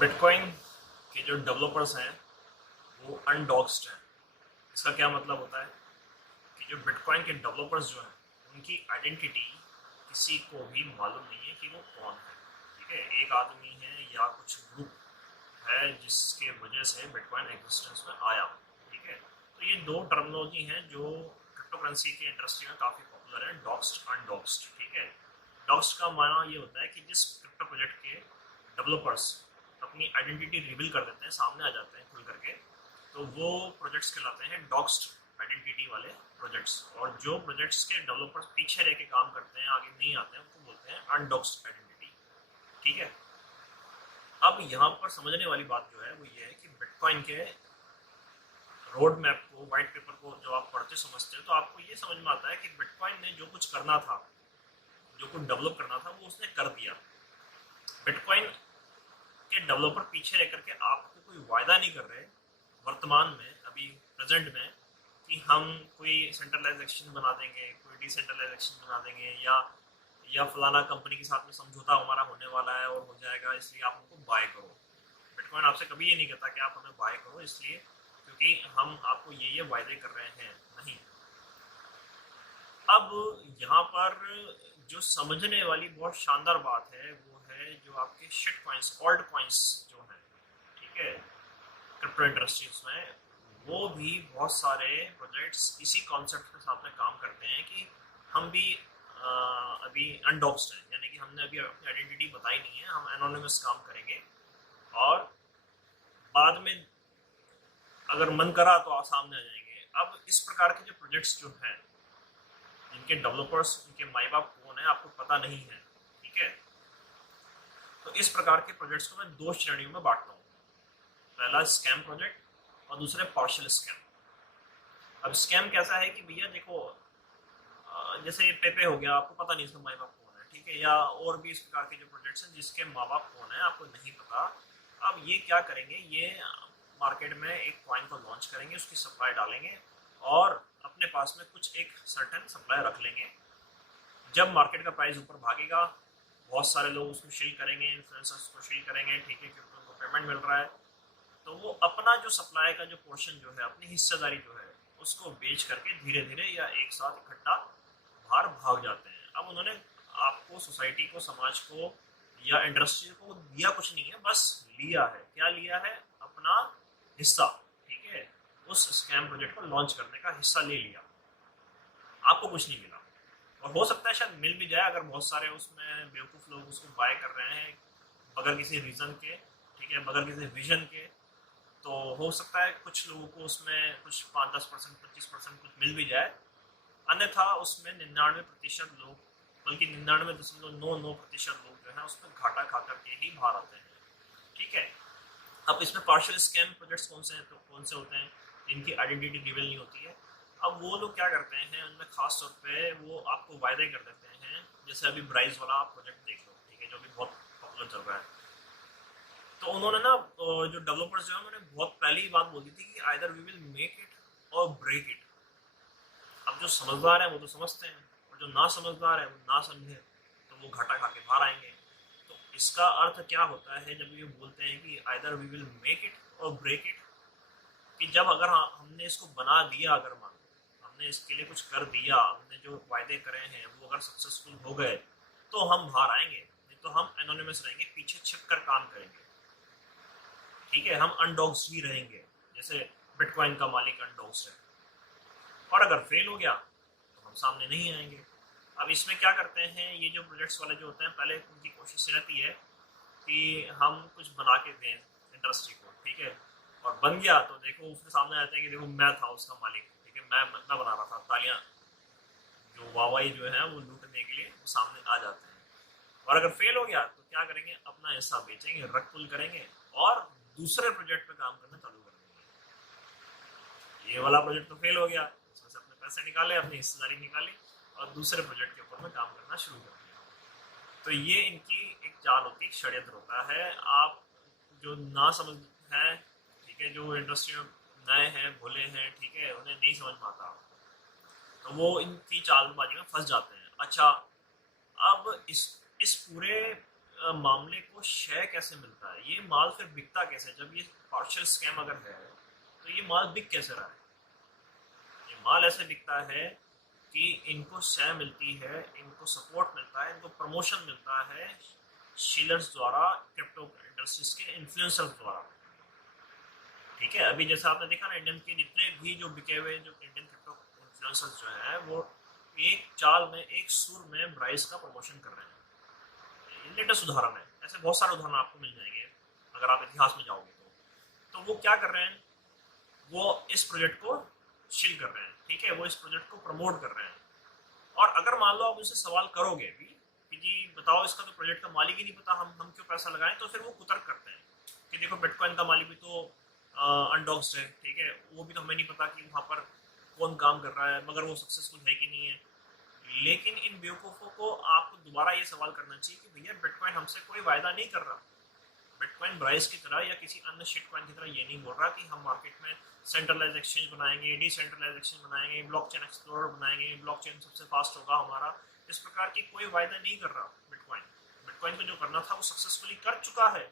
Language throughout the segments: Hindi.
बिटकॉइन के जो डेवलपर्स हैं वो अनडॉक्स्ड हैं। इसका क्या मतलब होता है कि जो बिटकॉइन के डेवलपर्स जो हैं उनकी आइडेंटिटी किसी को भी मालूम नहीं है कि वो कौन है। ठीक है, एक आदमी है या कुछ ग्रुप है जिसके वजह से बिटकॉइन एग्जिस्टेंस में आया। ठीक है, तो ये दो टर्मिनोलॉजी हैं जो क्रिप्टो करेंसी के इंडस्ट्री में काफ़ी पॉपुलर है, डॉक्स्ड अनडॉक्स्ड। ठीक है, डॉक्स्ड का माना ये होता है कि जिस क्रिप्टो प्रोजेक्ट के डेवलपर्स अपनी आइडेंटिटी रिवील कर देते हैं, सामने आ जाते हैं खुल करके, तो वो प्रोजेक्ट्स कहलाते हैं डॉक्स्ड आइडेंटिटी वाले प्रोजेक्ट्स। और जो प्रोजेक्ट्स के डेवलपर्स पीछे रह के काम करते हैं, आगे नहीं आते हैं, उनको बोलते हैं अनडॉक्स्ड आइडेंटिटी। ठीक है, अब यहाँ पर समझने वाली बात जो है वो ये है कि बिटकॉइन के रोड मैप को, व्हाइट पेपर को जब आप पढ़ते समझते हो तो आपको ये समझ में आता है कि बिटकॉइन ने जो कुछ करना था, जो कुछ डेवलप करना था, वो उसने कर दिया। बिटकॉइन के डेवलपर पीछे रह करके आपको कोई वायदा नहीं कर रहे वर्तमान में, अभी प्रेजेंट में, कि हम कोई सेंट्रलाइज एक्सचेंज बना देंगे, कोई डिसेंट्रलाइज एक्सचेंज बना देंगे, या फलाना कंपनी के साथ में समझौता हमारा होने वाला है और हो जाएगा इसलिए आप हमको बाय करो। बिटकॉइन आपसे कभी ये नहीं कहता कि आप हमें बाय करो इसलिए क्योंकि हम आपको ये वायदे कर रहे हैं, नहीं। अब यहाँ पर जो समझने वाली बहुत शानदार बात है वो है जो आपके शिट कॉइंस, ऑल्ट कॉइंस जो हैं, ठीक है, क्रिप्टो इंडस्ट्रीज में, वो भी बहुत सारे प्रोजेक्ट्स इसी कॉन्सेप्ट के साथ में काम करते हैं कि हम भी अभी अनडॉक्स्ड हैं, यानी कि हमने अभी अपनी आइडेंटिटी बताई नहीं है, हम एनोनिमस काम करेंगे और बाद में अगर मन करा तो सामने आ जाएंगे। अब इस प्रकार के जो प्रोजेक्ट्स जो हैं, इनके डेवलपर्स, इनके माई बाप कौन है आपको पता नहीं है। ठीक है, तो इस प्रकार के प्रोजेक्ट्स को मैं दो श्रेणियों में बांटता हूँ। पहला स्कैम प्रोजेक्ट और दूसरे पार्शियल स्कैम। अब स्कैम कैसा है कि भैया देखो, जैसे पेपे हो गया, आपको पता नहीं इसका माई बाप कौन है, ठीक है, या और भी इस प्रकार के जो प्रोजेक्ट्स हैं जिसके माँ बाप कौन है आपको नहीं पता। अब ये क्या करेंगे, ये मार्केट में एक कॉइन को लॉन्च करेंगे, उसकी सप्लाई डालेंगे और अपने पास में कुछ एक सर्टेन सप्लाई रख लेंगे। जब मार्केट का प्राइस ऊपर भागेगा, बहुत सारे लोग उसको शील करेंगे, इन्फ्लुएंसर्स उसको शील करेंगे, ठीक है, क्योंकि उनको पेमेंट मिल रहा है, तो वो अपना जो सप्लाई का जो पोर्शन जो है, अपनी हिस्सेदारी जो है, उसको बेच करके धीरे धीरे या एक साथ इकट्ठा बाहर भाग जाते हैं। अब उन्होंने आपको, सोसाइटी को, समाज को या इंडस्ट्री को दिया कुछ नहीं है, बस लिया है। क्या लिया है? अपना हिस्सा। ठीक है, उस स्कैम प्रोजेक्ट को लॉन्च करने का हिस्सा ले लिया, आपको कुछ नहीं मिला। और हो सकता है शायद मिल भी जाए अगर बहुत सारे उसमें बेवकूफ़ लोग उसको बाय कर रहे हैं बगैर किसी रीज़न के, ठीक है, बगैर किसी विजन के। तो हो सकता है कुछ लोगों को उसमें कुछ 5-10%, 25% कुछ मिल भी जाए, अन्यथा उसमें 99% लोग, बल्कि 99.99% लोग जो है उसमें घाटा खा करके ही बाहर आते हैं। ठीक है, अब इसमें पार्शियल स्कैम प्रोजेक्ट्स कौन से हैं, तो कौन से होते हैं, इनकी आइडेंटिटी रिवील नहीं होती है। अब वो लोग क्या करते हैं, उनमें खास तौर पे वो आपको वायदे कर देते हैं, जैसे अभी ब्राइज वाला आप प्रोजेक्ट देख लो, ठीक है, जो भी बहुत पॉपुलर चल रहा है। तो उन्होंने ना, जो डेवलपर्स जो है, उन्होंने बहुत पहले ही बात बोली थी कि either we will make it और ब्रेक इट। अब जो समझदार है वो तो समझते हैं, और जो ना समझदार है वो ना समझे, तो वो घाटा खा के बाहर आएंगे। तो इसका अर्थ क्या होता है जब ये बोलते हैं कि either we will make it और ब्रेक इट, कि जब अगर हमने इसको बना दिया, अगर मान लो हमने इसके लिए कुछ कर दिया, हमने जो वायदे करे हैं वो अगर सक्सेसफुल हो गए तो हम बाहर आएंगे, नहीं तो हम एनोनिमस रहेंगे, पीछे छिप कर काम करेंगे। ठीक है, हम अनडॉक्स ही रहेंगे, जैसे बिटकॉइन का मालिक अनडॉक्स है। और अगर फेल हो गया तो हम सामने नहीं आएंगे। अब इसमें क्या करते हैं ये जो प्रोजेक्ट्स वाले जो होते हैं, पहले उनकी कोशिश रहती है कि हम कुछ बना के दें इंडस्ट्री को, ठीक है, और बन गया तो देखो उसके सामने आता है कि देखो मैं था उसका मालिक, ठीक है, मैं बना रहा था, तालियां, जो वाहवाही जो है वो लूटने के लिए वो सामने आ जाते हैं। और अगर फेल हो गया तो क्या करेंगे, अपना हिस्सा बेचेंगे, रग पुल करेंगे और दूसरे प्रोजेक्ट पे काम करना चालू कर देंगे। ये वाला प्रोजेक्ट तो फेल हो गया, उसमें से अपने पैसे निकाले, अपनी हिस्सेदारी निकाली और दूसरे प्रोजेक्ट के ऊपर में काम करना शुरू कर दिया। तो ये इनकी एक चाल होती है, षड्यंत्र होता है। आप जो ना समझ है, ठीक है, जो इंडस्ट्री में नए हैं, भोले हैं, ठीक है, उन्हें नहीं समझ में आता, तो वो इनकी चालबाजी में फंस जाते हैं। अच्छा, अब इस पूरे मामले को शेयर कैसे मिलता है, ये माल फिर बिकता कैसे, जब ये पार्शियल स्कैम अगर है तो ये माल बिक कैसे रहा है? ये माल ऐसे बिकता है कि इनको शेयर मिलती है, इनको सपोर्ट मिलता है, इनको प्रमोशन मिलता है शीलर्स द्वारा, क्रिप्टो इंडस्ट्रीज के इन्फ्लुएंसर्स द्वारा। ठीक है, अभी जैसा आपने देखा ना, इंडियन के जितने भी जो बिके हुए जो इंडियन क्रिप्टो इन्फ्लुएंसर्स जो है वो एक चाल में, एक सुर में ब्राइस का प्रमोशन कर रहे हैं। लेटेस्ट उदाहरण है, ऐसे बहुत सारे उदाहरण आपको मिल जाएंगे अगर आप इतिहास में जाओगे तो वो क्या कर रहे हैं, वो इस प्रोजेक्ट को शील कर रहे हैं, ठीक है, वो इस प्रोजेक्ट को प्रमोट कर रहे हैं। और अगर मान लो आप उनसे सवाल करोगे भी कि जी बताओ, इसका तो प्रोजेक्ट का मालिक ही नहीं पता, हम क्यों पैसा लगाएं, तो फिर वो कुतर्क करते हैं कि देखो बिटकॉइन का मालिक भी तो अनडॉक्स्ड है, ठीक है, वो भी तो हमें नहीं पता कि वहाँ पर कौन काम कर रहा है, मगर वो सक्सेसफुल है कि नहीं है। लेकिन इन बेवकूफ़ों को आपको दोबारा ये सवाल करना चाहिए कि भैया बिटकॉइन हमसे कोई वायदा नहीं कर रहा। बिटकॉइन ब्राइस की तरह या किसी अन्य शिट कॉइन की तरह ये नहीं बोल रहा कि हम मार्केट में सेंट्रलाइज एक्सचेंज बनाएंगे, डिसेंट्रलाइज एक्सचेंज बनाएंगे, ब्लॉकचेन एक्सप्लोरर बनाएंगे, ब्लॉकचेन सबसे फास्ट होगा हमारा, इस प्रकार की कोई वायदा नहीं कर रहा बिटकॉइन। बिटकॉइन को जो करना था वो सक्सेसफुली कर चुका है,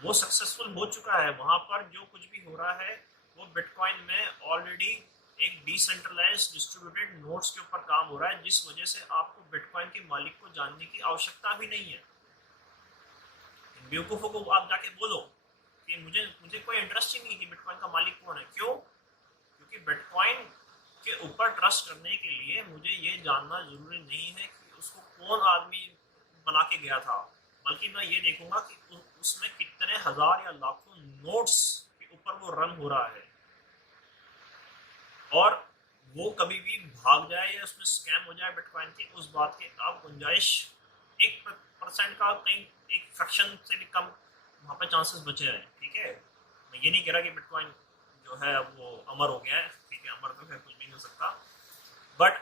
वो सक्सेसफुल हो चुका है। वहां पर जो कुछ भी हो रहा है वो बिटकॉइन में ऑलरेडी एक डिसेंट्रलाइज डिस्ट्रीब्यूटेड नोड्स के ऊपर काम हो रहा है, जिस वजह से आपको बिटकॉइन के मालिक को जानने की आवश्यकता भी नहीं है। बेवकूफ़ों को आप जाके बोलो कि मुझे कोई इंटरेस्ट ही नहीं कि बिटकॉइन का मालिक कौन है। क्यों? क्योंकि बिटकॉइन के ऊपर ट्रस्ट करने के लिए मुझे ये जानना जरूरी नहीं है कि उसको कौन आदमी बना के गया था, बल्कि मैं ये देखूंगा कि उसमें कितने हजार या लाखों नोट्स के ऊपर वो रन हो रहा है, और वो कभी भी भाग जाए या उसमें स्कैम हो जाए बिटकॉइन की, उस बात की आप गुंजाइश 1% का, कहीं एक फ्रैक्शन से भी कम वहाँ पे चांसेस बचे हैं। ठीक है, मैं ये नहीं कह रहा कि बिटकॉइन जो है वो अमर हो गया है, ठीक है, अमर तो है, कुछ भी नहीं हो सकता, बट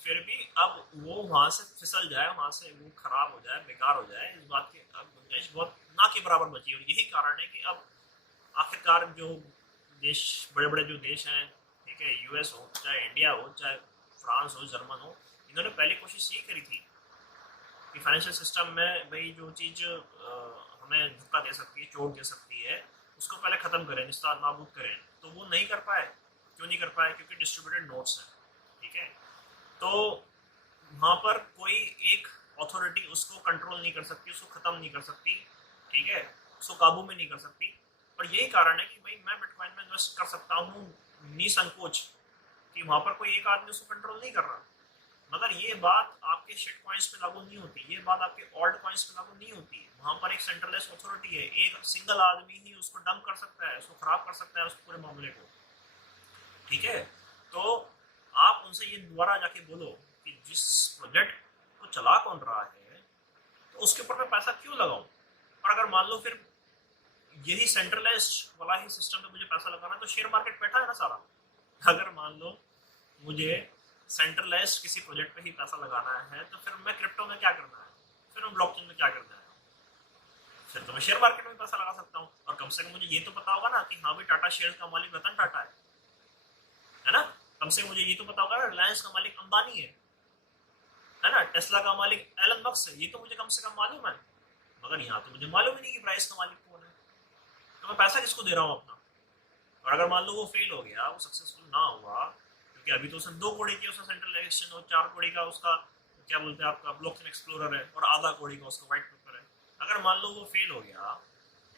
फिर भी अब वो वहाँ से फिसल जाए, वहाँ से वो खराब हो जाए, बेकार हो जाए, इस बात की अब गुंजाइश बहुत ना के बराबर बची है। और यही कारण है कि अब आखिरकार जो देश, बड़े बड़े जो देश हैं, ठीक है, यूएस हो, चाहे इंडिया हो, चाहे फ्रांस हो, जर्मन हो, इन्होंने पहले कोशिश ये करी थी कि फाइनेंशियल सिस्टम में भाई जो चीज़ हमें धक्का दे सकती है, चोट दे सकती है, उसको पहले ख़त्म करें, निस्तार नाबूद करें। तो वो नहीं कर पाए। क्यों नहीं कर पाए? क्योंकि डिस्ट्रीब्यूटेड नोट्स हैं, ठीक है। तो वहाँ पर कोई एक अथॉरिटी उसको कंट्रोल नहीं कर सकती, उसको ख़त्म नहीं कर सकती, ठीक है, उसको काबू में नहीं कर सकती। और यही कारण है कि भाई मैं बिटकॉइन में इन्वेस्ट कर सकता हूँ निसंकोच, कि वहाँ पर कोई एक आदमी उसको कंट्रोल नहीं कर रहा। मगर ये बात आपके शिट कॉइन्स पे लागू नहीं होती, ये बात आपके ऑल्ट कॉइन्स पे लागू नहीं होती है। वहाँ पर एक सेंट्रलेस अथॉरिटी है, एक सिंगल आदमी ही उसको डंप कर सकता है, उसको खराब कर सकता है, उस पूरे मामले को, ठीक है। तो आप उनसे ये दोबारा जाके बोलो कि जिस प्रोजेक्ट को चला कौन रहा है तो उसके ऊपर मैं पैसा क्यों लगाऊं। और अगर मान लो फिर यही सेंट्रलाइज्ड वाला ही सिस्टम में मुझे पैसा लगाना है, तो शेयर मार्केट बैठा है ना सारा। अगर मान लो मुझे सेंट्रलाइज किसी प्रोजेक्ट पे ही पैसा लगाना है, तो फिर मैं क्रिप्टो में क्या करना है, फिर मैं ब्लॉकचेन में क्या करना है, फिर तो मैं शेयर मार्केट में पैसा लगा सकता हूँ। और कम से कम मुझे ये तो पता होगा ना कि हाँ भाई टाटा शेयर का मालिक रतन टाटा है ना। कम से कम मुझे ये तो पता होगा ना रिलायंस का मालिक अंबानी है ना, टेस्ला का मालिक एलन मस्क है, ये तो मुझे कम से कम मालूम है। मगर यहाँ तो मुझे मालूम ही नहीं कि प्राइस का मालिक कौन है, तो मैं पैसा किसको दे रहा हूँ अपना। और अगर मान लो वो फेल हो गया, वो सक्सेसफुल ना हुआ, क्योंकि अभी तो उसने 2 कौड़ी की उसका सेंट्रलाइजेशन और 4 कौड़ी का उसका क्या बोलते हैं आपका ब्लॉकचेन एक्सप्लोरर है, और आधा कौड़ी का उसका व्हाइट पेपर है। अगर मान लो वो फेल हो गया,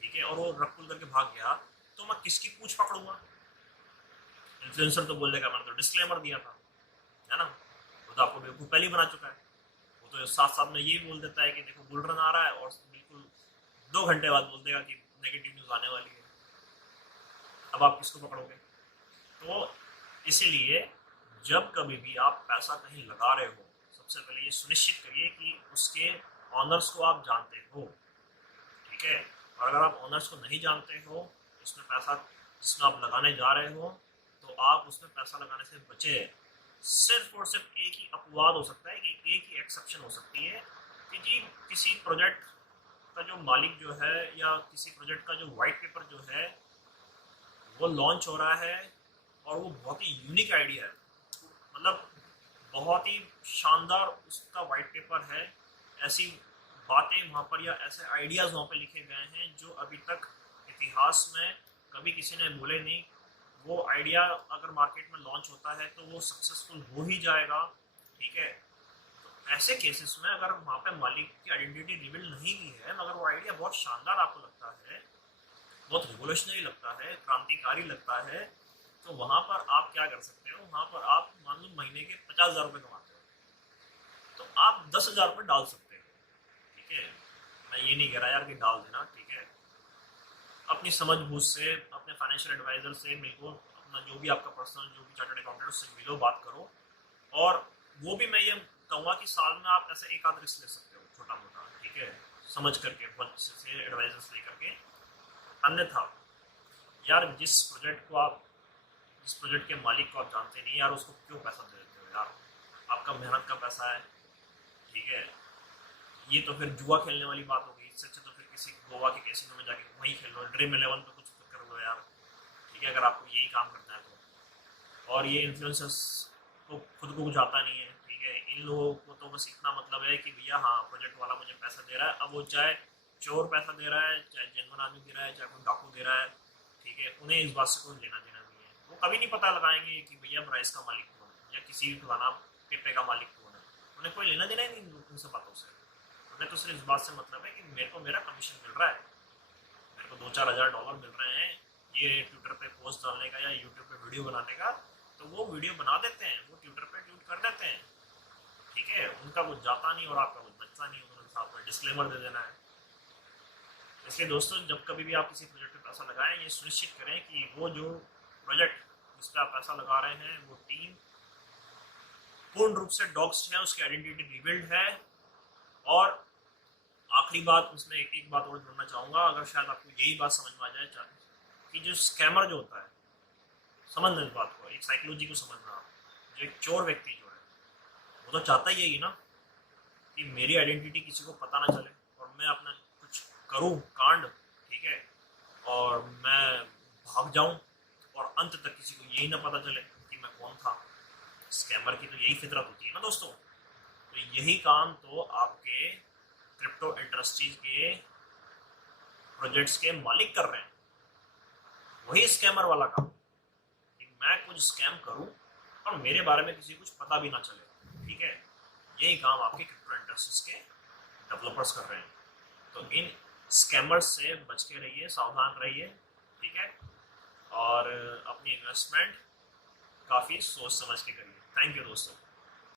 ठीक है, और वो रख करके भाग गया, तो मैं किसकी पूछ पकड़ूंगा? इन्फ्लुएंसर तो बोलने का, मैंने तो डिस्क्लेमर दिया था, है ना, वो तो आपको बेवकूफ़ पहले ही बना चुका है। वो तो साथ साथ में ये बोल देता है कि देखो बुल रन आ रहा है, और बिल्कुल 2 घंटे बाद बोल देगा कि नेगेटिव न्यूज़ आने वाली है। अब आप किसको पकड़ोगे? तो इसीलिए जब कभी भी आप पैसा कहीं लगा रहे हो, सबसे पहले ये सुनिश्चित करिए कि उसके ऑनर्स को आप जानते हो, ठीक है। और अगर आप ऑनर्स को नहीं जानते हो, उसमें पैसा जिसमें आप लगाने जा रहे हो, तो आप उसमें पैसा लगाने से बचे। सिर्फ और सिर्फ एक ही अपवाद हो सकता है, कि एक ही एक्सेप्शन हो सकती है कि जी किसी प्रोजेक्ट का जो मालिक जो है, या किसी प्रोजेक्ट का जो वाइट पेपर जो है वो लॉन्च हो रहा है, और वो बहुत ही यूनिक आइडिया है, मतलब बहुत ही शानदार उसका वाइट पेपर है, ऐसी बातें वहाँ पर या ऐसे आइडियाज़ वहाँ पर लिखे गए हैं जो अभी तक इतिहास में कभी किसी ने बोले नहीं। वो आइडिया अगर मार्केट में लॉन्च होता है तो वो सक्सेसफुल हो ही जाएगा, ठीक है। तो ऐसे केसेस में अगर वहाँ पे मालिक की आइडेंटिटी रिवील नहीं भी है मगर वो आइडिया बहुत शानदार आपको लगता है, बहुत रिवोल्यूशनरी लगता है, क्रांतिकारी लगता है, तो वहाँ पर आप क्या कर सकते हो, वहाँ पर आप मान लो महीने के 50,000 रुपये कमाते हो तो आप 10,000 रुपये डाल सकते हो, ठीक है। मैं ये नहीं कह रहा यार कि डाल देना, ठीक है। अपनी समझ बूझ से, अपने फाइनेंशियल एडवाइजर से मिलो, अपना जो भी आपका पर्सनल जो भी चार्टर्ड अकाउंटेंट उससे मिलो, बात करो। और वो भी मैं ये कहूँगा कि साल में आप ऐसे एक आध रिस्क ले सकते हो छोटा मोटा, ठीक है, समझ करके बहुत अच्छे से एडवाइजर्स ले करके। अन्यथा यार जिस प्रोजेक्ट के मालिक को आप जानते नहीं यार, उसको क्यों पैसा दे देते हो यार, आपका मेहनत का पैसा है, ठीक है। ये तो फिर जुआ खेलने वाली बात होगी। इससे अच्छा तो फिर किसी गोवा के कैसीनो में जाके वहीं खेल लो, ड्रीम 11 पे कुछ कर लो यार, ठीक है, अगर आपको यही काम करना है तो। और ये इन्फ्लुएंसर्स को खुद को कुछ आता नहीं है, ठीक है। इन लोगों को तो बस इतना मतलब है कि भैया हाँ प्रोजेक्ट वाला मुझे पैसा दे रहा है, अब वो चाहे चोर पैसा दे रहा है, चाहे जेनवन आदमी दे रहा है, चाहे कोई डाकू दे रहा है, ठीक है, उन्हें इस बात से कोई लेना देना नहीं है। वो कभी नहीं पता लगाएंगे कि भैया प्राइस का मालिक कौन है या किसी भी फलाना पेपे का मालिक कौन है। उन्हें कोई लेना देना ही नहीं उन सब बातों से। उन्हें तो सिर्फ इस बात से मतलब है कि मेरे को मेरा कमीशन मिल रहा है, मेरे को 2-4 हज़ार डॉलर मिल रहे हैं ये ट्विटर पे पोस्ट डालने का या यूट्यूब पे वीडियो बनाने का। तो वो वीडियो बना देते हैं, वो ट्विटर पे ट्वीट कर देते हैं, ठीक है। उनका कुछ जाता नहीं और आपका कुछ बचता नहीं, उन्होंने साथ में डिस्क्लेमर दे देना है। इसलिए दोस्तों जब कभी भी आप किसी प्रोजेक्ट पे पैसा लगाएं, ये सुनिश्चित करें कि वो जो प्रोजेक्ट जिस पर आप पैसा लगा रहे हैं वो टीम पूर्ण रूप से डॉग्स है, उसकी आइडेंटिटी रिबिल्ड है। और आखिरी बात उसमें एक बात और जोड़ना चाहूँगा, अगर शायद आपको यही बात समझ में आ जाए कि जो स्कैमर जो होता है, समझना इस बात को, एक साइकोलॉजी को समझना। जो एक चोर व्यक्ति जो है वो तो चाहता ही यही ना कि मेरी आइडेंटिटी किसी को पता ना चले और मैं अपना कुछ करूँ कांड, ठीक है, और मैं भाग जाऊँ और अंत तक किसी को यही ना पता चले कि मैं कौन था। स्कैमर की तो यही फितरत होती है ना दोस्तों। तो यही काम तो आपके क्रिप्टो इंडस्ट्रीज के प्रोजेक्ट्स के मालिक कर रहे हैं, वही स्कैमर वाला काम कि मैं कुछ स्कैम करूं और मेरे बारे में किसी कुछ पता भी ना चले, ठीक है। यही काम आपके क्रिप्टो इंडस्ट्रीज के डेवलपर्स कर रहे हैं। तो इन स्कैमर्स से बच के रहिए, सावधान रहिए, ठीक है। और अपनी इन्वेस्टमेंट काफ़ी सोच समझ के करिए। थैंक यू दोस्तों।